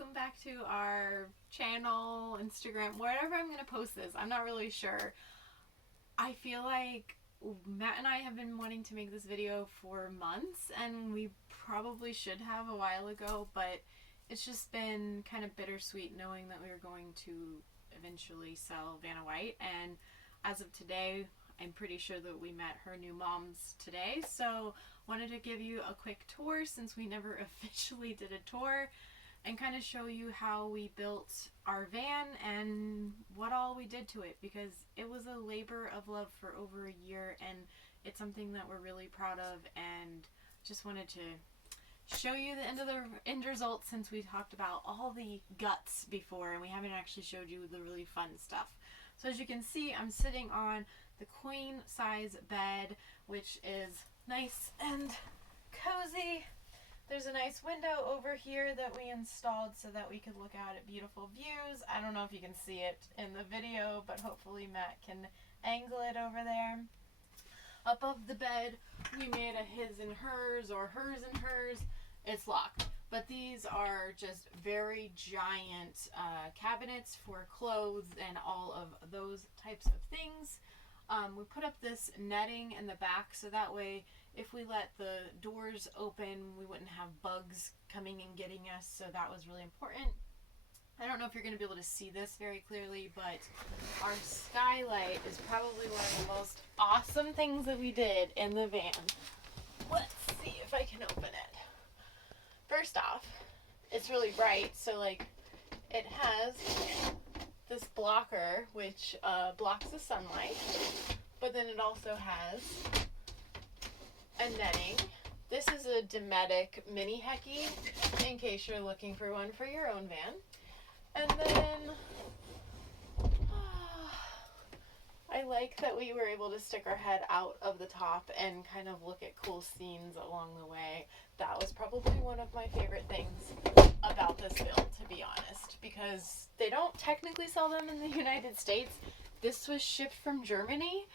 welcome back to our channel, Instagram, wherever I'm going to post this. I'm not really sure. I feel like Matt and I have been wanting to make this video for months, and we probably should have a while ago, but it's just been kind of bittersweet knowing that we were going to eventually sell Vannah White, and as of today, I'm pretty sure that we met her new moms today, so wanted to give you a quick tour since we never officially did a tour and kind of show you how we built our van and what all we did to it, because it was a labor of love for over a year and it's something that we're really proud of, and just wanted to show you the end result since we talked about all the guts before and we haven't actually showed you the really fun stuff. So as you can see, I'm sitting on the queen size bed, which is nice and cozy. There's a nice window over here that we installed so that we could look out at beautiful views. I don't know if you can see it in the video, but hopefully Matt can angle it over there. Above the bed, we made a his and hers or hers and hers. It's locked, but these are just very giant cabinets for clothes and all of those types of things. We put up this netting in the back so that way if we let the doors open, we wouldn't have bugs coming and getting us, so that was really important. I don't know if you're going to be able to see this very clearly, but our skylight is probably one of the most awesome things that we did in the van. Let's see if I can open it. First off, it's really bright, so like it has this blocker which blocks the sunlight, but then it also has a netting. This is a Dometic mini hecky in case you're looking for one for your own van. And then I like that we were able to stick our head out of the top and kind of look at cool scenes along the way. That was probably one of my favorite things about this build, to be honest, because they don't technically sell them in the United States. This was shipped from Germany.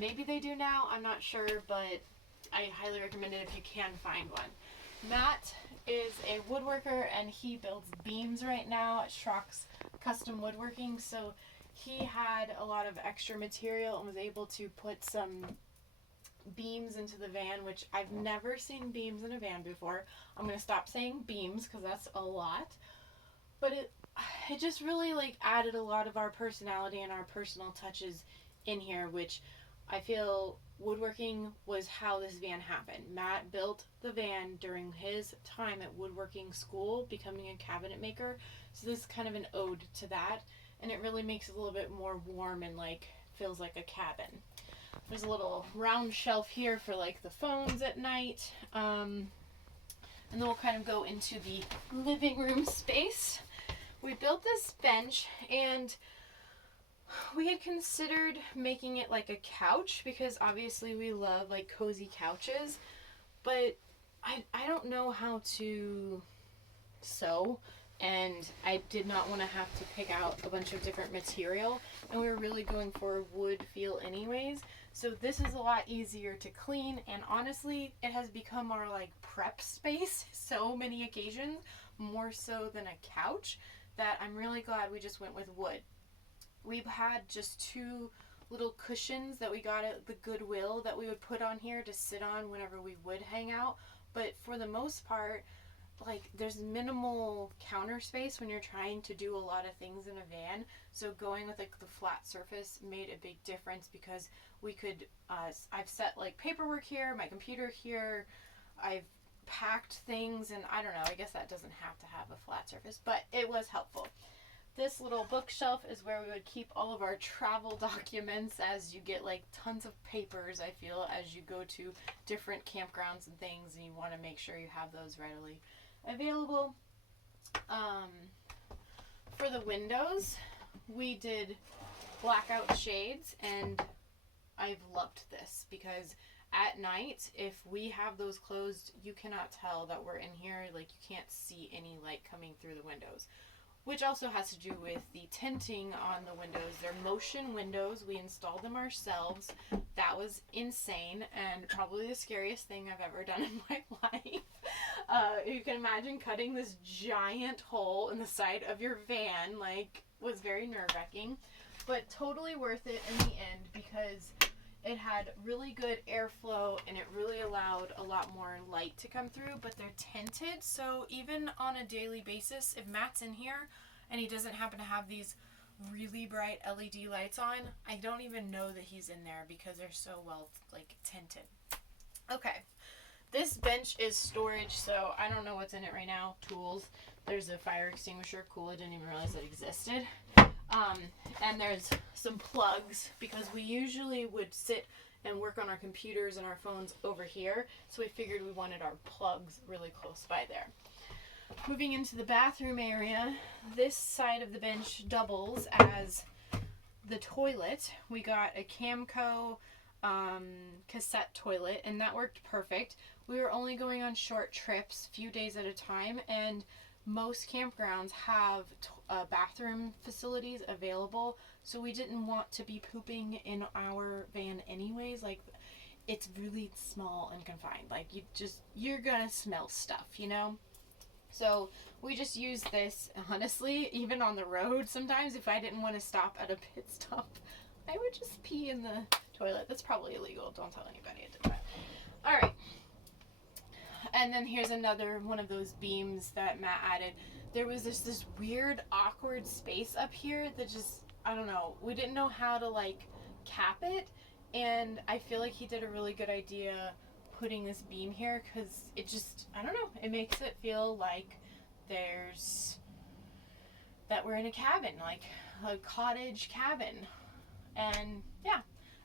Maybe they do now, I'm not sure, but I highly recommend it if you can find one. Matt is a woodworker and he builds beams right now at Schrock's Custom Woodworking, so he had a lot of extra material and was able to put some beams into the van, which I've never seen beams in a van before. I'm going to stop saying beams because that's a lot, but it just really like added a lot of our personality and our personal touches in here, which I feel woodworking was how this van happened. Matt built the van during his time at woodworking school, becoming a cabinet maker, so this is kind of an ode to that, and it really makes it a little bit more warm and like feels like a cabin. There's a little round shelf here for like the phones at night, and then we'll kind of go into the living room space. We built this bench and we had considered making it like a couch because obviously we love like cozy couches, but I don't know how to sew, and I did not want to have to pick out a bunch of different material, and we were really going for a wood feel anyways, so this is a lot easier to clean, and honestly it has become our like prep space so many occasions, more so than a couch, that I'm really glad we just went with wood. We've had just two little cushions that we got at the Goodwill that we would put on here to sit on whenever we would hang out, but for the most part, like there's minimal counter space when you're trying to do a lot of things in a van, so going with like the flat surface made a big difference because we could I've set like paperwork here, my computer here, I've packed things, and I don't know, I guess that doesn't have to have a flat surface, but it was helpful. This little bookshelf is where we would keep all of our travel documents, as you get like tons of papers, I feel, as you go to different campgrounds and things, and you want to make sure you have those readily available. For the windows, we did blackout shades, and I've loved this because at night, if we have those closed, you cannot tell that we're in here. Like, you can't see any light coming through the windows. which also has to do with the tinting on the windows. They're motion windows. We installed them ourselves. That was insane and probably the scariest thing I've ever done in my life. You can imagine cutting this giant hole in the side of your van, like, was very nerve-wracking, but totally worth it in the end because it had really good airflow and it really allowed a lot more light to come through, but they're tinted, so even on a daily basis, if Matt's in here and he doesn't happen to have these really bright LED lights on, I don't even know that he's in there because they're so well, like, tinted. Okay, this bench is storage, so I don't know what's in it right now. Tools. There's a fire extinguisher. Cool, I didn't even realize it existed. And there's some plugs because we usually would sit and work on our computers and our phones over here, so we figured we wanted our plugs really close by there. Moving into the bathroom area, this side of the bench doubles as the toilet. We got a Camco cassette toilet, and that worked perfect. We were only going on short trips, few days at a time, and most campgrounds have bathroom facilities available, so we didn't want to be pooping in our van anyways. Like, it's really small and confined. Like, you're gonna smell stuff, you know? So we just use this, honestly, even on the road sometimes. If I didn't want to stop at a pit stop, I would just pee in the toilet. That's probably illegal. Don't tell anybody I did that. All right. And then here's another one of those beams that Matt added. There was this weird, awkward space up here that just, I don't know, we didn't know how to, like, cap it. And I feel like he did a really good idea putting this beam here because it just, I don't know, it makes it feel like that we're in a cabin, like a cottage cabin. And yeah,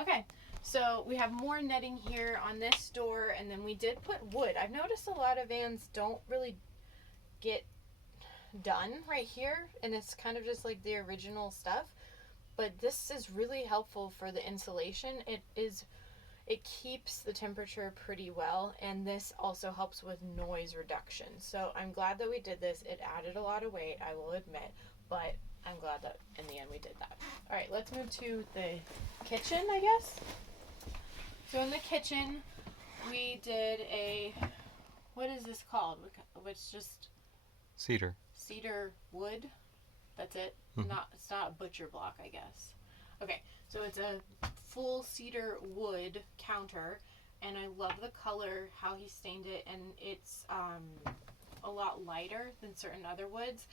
okay. So we have more netting here on this door, and then we did put wood. I've noticed a lot of vans don't really get done right here, and it's kind of just like the original stuff. But this is really helpful for the insulation. It keeps the temperature pretty well, and this also helps with noise reduction. So I'm glad that we did this. It added a lot of weight, I will admit, but I'm glad that in the end we did that. All right, let's move to the kitchen, I guess. So in the kitchen, we did what is this called? It's just cedar wood. That's it. Mm-hmm. It's not a butcher block, I guess. Okay, so it's a full cedar wood counter, and I love the color, how he stained it, and it's a lot lighter than certain other woods,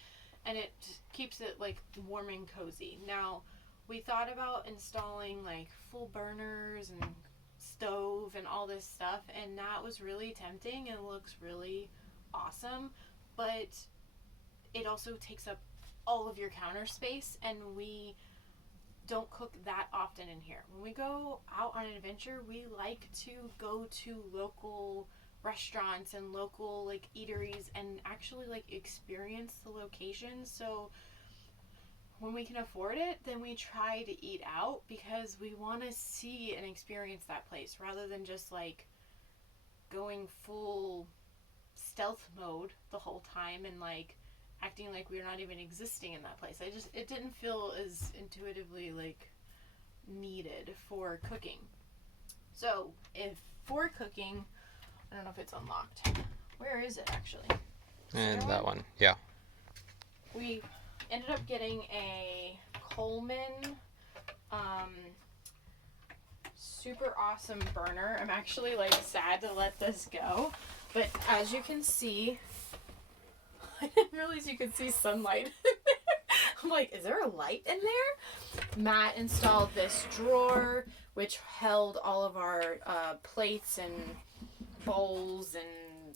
and it keeps it like warm and cozy. Now, we thought about installing like full burners and stove and all this stuff, and that was really tempting and looks really awesome, but it also takes up all of your counter space, and we don't cook that often in here. When we go out on an adventure, we like to go to local restaurants and local like eateries and actually like experience the location. So when we can afford it, then we try to eat out because we want to see and experience that place rather than just like going full stealth mode the whole time and like acting like we're not even existing in that place. It didn't feel as intuitively like needed for cooking. So if for cooking, I don't know if it's unlocked. Where is it actually? And that one, yeah. We ended up getting a Coleman super awesome burner. I'm actually like sad to let this go, but as you can see, I didn't realize you could see sunlight in there. I'm like, is there a light in there? Matt installed this drawer, which held all of our plates and bowls and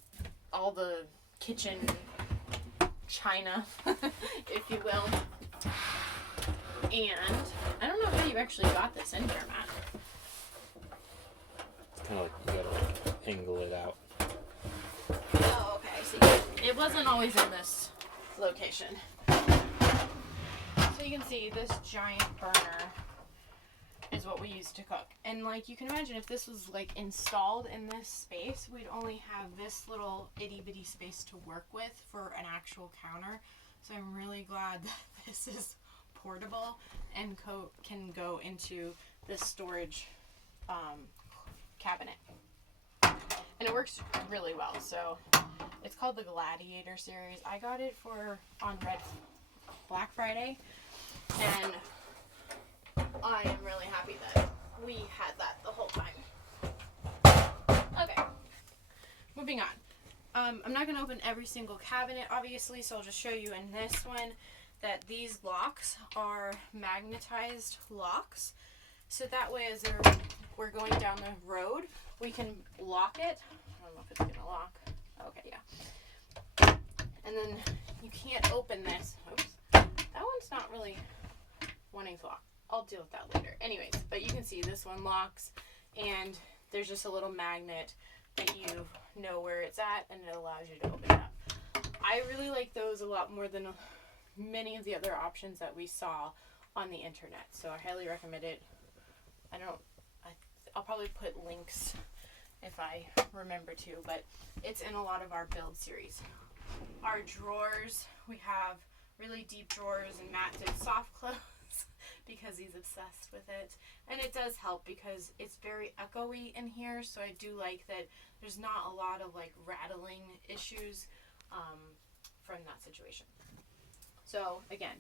all the kitchen china, if you will. And I don't know how you actually got this in here, Matt. It's kind of like you gotta like angle it out. Oh, okay, I see. It wasn't always in this location. So you can see this giant burner is what we use to cook. And like you can imagine, if this was like installed in this space, we'd only have this little itty bitty space to work with for an actual counter. So I'm really glad that this is portable and can go into this storage cabinet. And it works really well. So it's called the Gladiator series. I got it on Black Friday, and I am really happy that we had that the whole time. Okay, moving on. I'm not going to open every single cabinet, obviously, so I'll just show you in this one that these locks are magnetized locks. So that way, as we're going down the road, we can lock it. I don't know if it's going to lock. Okay, yeah. And then you can't open this. Oops. That one's not really wanting to lock. I'll deal with that later. Anyways, but you can see this one locks, and there's just a little magnet that you know where it's at, and it allows you to open it up. I really like those a lot more than many of the other options that we saw on the internet, so I highly recommend it. I'll probably put links if I remember to, but it's in a lot of our build series. Our drawers, we have really deep drawers, and Matt did soft close because he's obsessed with it. And it does help because it's very echoey in here, so I do like that there's not a lot of like rattling issues from that situation. So again,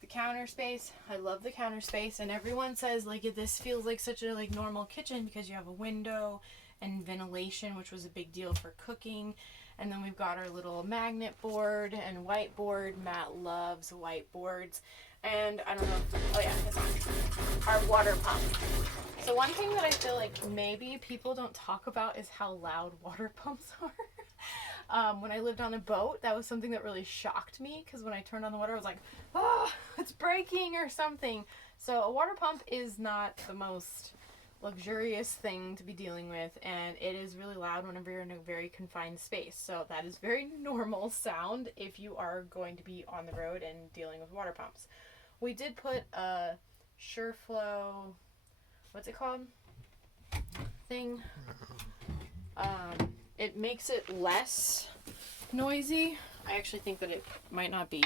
the counter space, I love the counter space, and everyone says like this feels like such a like normal kitchen because you have a window and ventilation, which was a big deal for cooking. And then we've got our little magnet board and whiteboard. Matt loves whiteboards. And I don't know, oh yeah, it's on. Our water pump. So one thing that I feel like maybe people don't talk about is how loud water pumps are. When I lived on a boat, that was something that really shocked me, because when I turned on the water, I was like, oh, it's breaking or something. So a water pump is not the most luxurious thing to be dealing with, and it is really loud whenever you're in a very confined space. So that is very normal sound if you are going to be on the road and dealing with water pumps. We did put a SureFlow, what's it called? Thing. It makes it less noisy. I actually think that it might not be.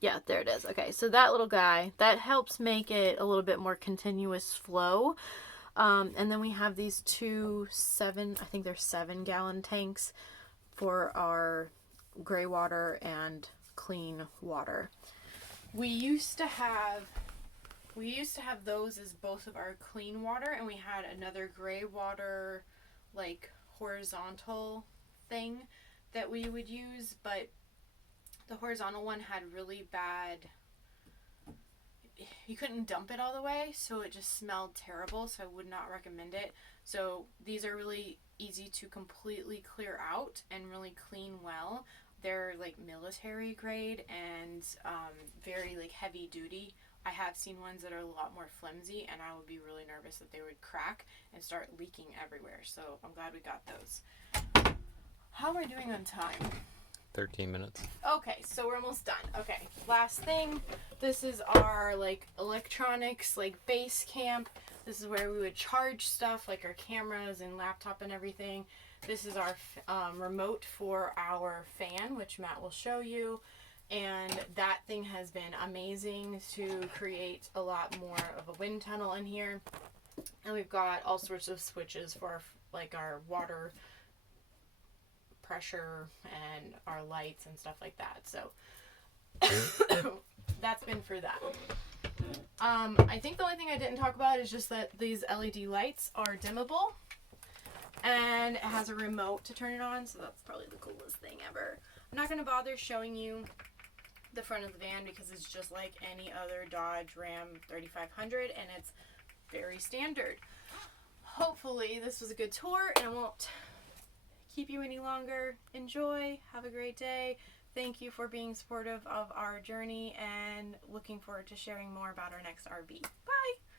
Yeah, there it is. Okay, so that little guy, that helps make it a little bit more continuous flow. And then we have these two 7-gallon tanks for our gray water and clean water. We used to have those as both of our clean water, and we had another gray water like horizontal thing that we would use, but the horizontal one had really bad, you couldn't dump it all the way, so it just smelled terrible, so I would not recommend it. So these are really easy to completely clear out and really clean well. They're like military grade and very like heavy duty. I have seen ones that are a lot more flimsy, and I would be really nervous that they would crack and start leaking everywhere. So I'm glad we got those. How am I doing on time? 13 minutes. Okay, so we're almost done. Okay, last thing. This is our like electronics, like base camp. This is where we would charge stuff like our cameras and laptop and everything. This is our remote for our fan, which Matt will show you. And that thing has been amazing to create a lot more of a wind tunnel in here. And we've got all sorts of switches for our water pressure and our lights and stuff like that. So that's been for that. I think the only thing I didn't talk about is just that these LED lights are dimmable, and it has a remote to turn it on, so that's probably the coolest thing ever. I'm not going to bother showing you the front of the van because it's just like any other Dodge Ram 3500, and it's very standard. Hopefully this was a good tour, and I won't keep you any longer. Enjoy. Have a great day. Thank you for being supportive of our journey, and looking forward to sharing more about our next RV. Bye!